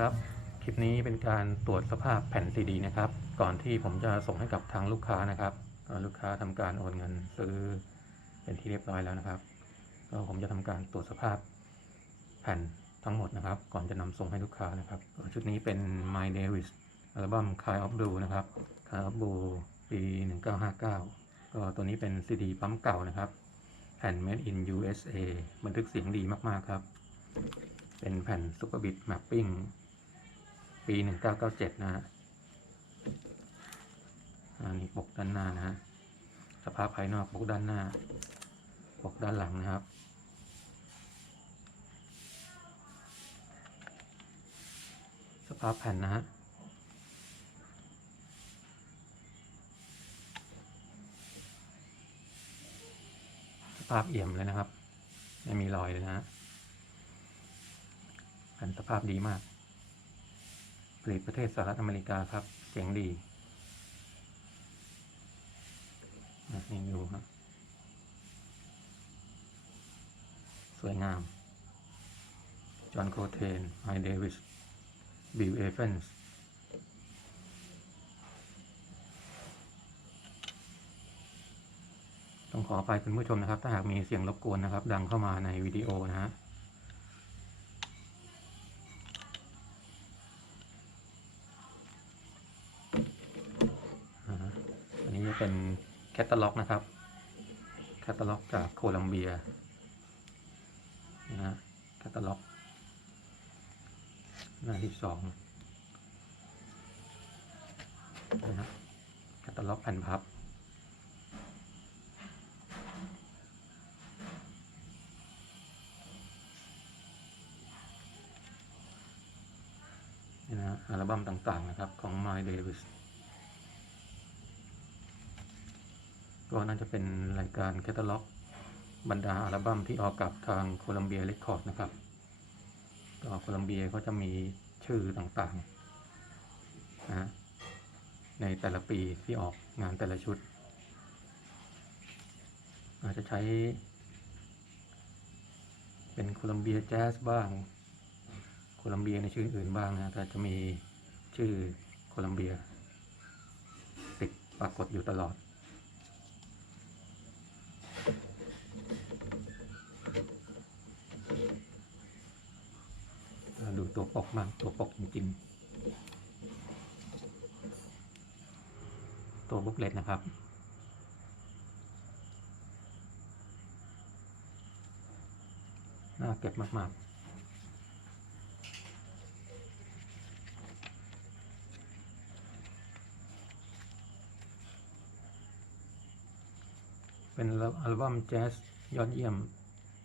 ครับ คลิปนี้เป็นการตรวจสภาพแผ่นซีดีนะครับ ก่อนที่ผมจะส่งให้กับทางลูกค้านะครับ ลูกค้าทำการโอนเงินซื้อเป็นที่เรียบร้อยแล้วนะครับก็ผมจะทำการตรวจสภาพแผ่นทั้งหมดนะครับ ก่อนจะนำส่งให้ลูกค้านะครับ ชุดนี้เป็น My Davis อัลบั้ม Kai of Blue นะครับ Kind of Blue ปี 1959 ก็ตัวนี้เป็นซีดีปั๊มเก่านะครับ แผ่น Made in USA บันทึกเสียงดีมาก ๆ ครับ เป็นแผ่น Super Bit Mapping ปี1997นะฮะอันนี้ปกด้านหน้านะฮะ สภาพภายนอกปกด้านหน้า ปกด้านหลังนะครับ สภาพแผ่นนะฮะสภาพเอี่ยมเลยนะครับ ไม่มีรอยเลยนะฮะแผ่นสภาพดีมาก ผลิตประเทศสหรัฐอเมริกาครับ เสียงดีนี่ดูครับ สวยงาม จอห์นโคเทนไมเดวิส บิลเอเฟนส์ต้องขออภัยคุณผู้ชมนะครับ ถ้าหากมีเสียงรบกวนนะครับ ดังเข้ามาในวิดีโอนะฮะ อ่าฮะอันนี้จะ เป็นแคตตาล็อกนะครับแคตตาล็อกจากโคลัมเบียนะฮะแคตตาล็อกหน้าที่สองนะฮะแคตตาล็อกแผ่นพับนี่นะฮะอัลบั้มต่างๆนะครับของ My Davis ก็น่าจะเป็นรายการแคตตาล็อก บรรดาอัลบั้มที่ออกกับทางโคลัมเบียเรคคอร์ดนะครับก็โคลัมเบียก็จะมีชื่อต่างๆนะฮะในแต่ละปีที่ออกงานแต่ละชุด อาจจะใช้ เป็นโคลัมเบียแจ๊สบ้าง โคลัมเบียในชื่ออื่นบ้างนะแต่จะมีชื่อโคลัมเบีย ติดปรากฏอยู่ตลอด เราดู ตัวปกบ้างตัวปกจริงๆ ตัวบุ๊กเล็ตนะครับ น่าเก็บมากๆเป็นอัลบั้มแจ๊สยอดเยี่ยม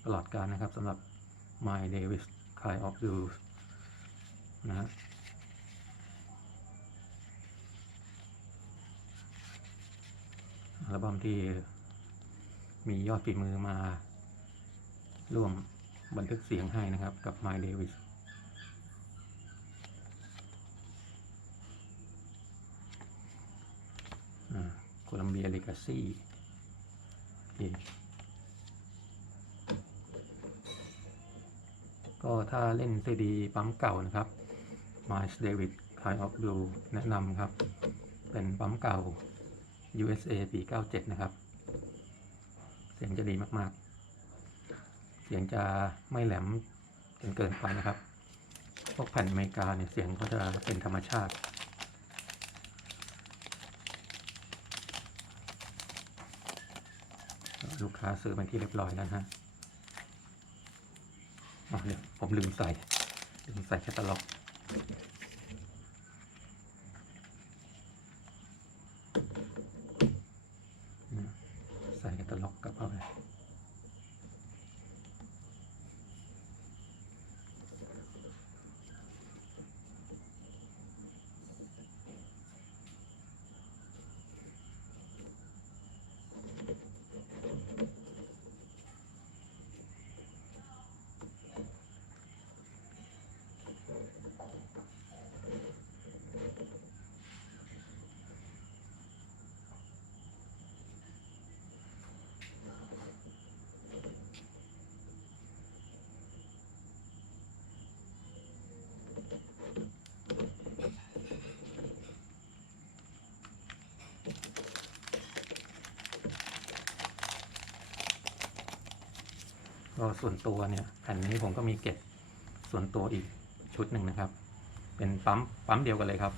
ตลอดการนะครับสำหรับ My Davis Kind of Blues นะฮะอัลบั้มที่มียอดฝีมือมา ร่วมบันทึกเสียงให้นะครับกับ My Davis โคลัมเบียเลกาซี่ก็ถ้าเล่นซีดีปั๊มเก่านะครับ Miles David Kind of Blue แนะนำครับ เป็นปั๊มเก่า USA ปี 97 นะครับ เสียงจะดีมาก ๆ เสียงจะไม่แหลมจนเกินไปนะครับ พวกแผ่นอเมริกาเนี่ยเสียงก็จะเป็นธรรมชาติลูกค้าซื้อเป็นที่เรียบร้อยแล้วฮะ อ๋อเดี๋ยวผมลืมใส่ ลืมใส่แคตตาล็อก Okay. ก็ส่วนตัวเนี่ยแผ่นนี้ผมก็มีเก็บส่วนตัวอีกชุดหนึ่งนะครับ เป็นปั๊มปั๊มเดียวกันเลยครับ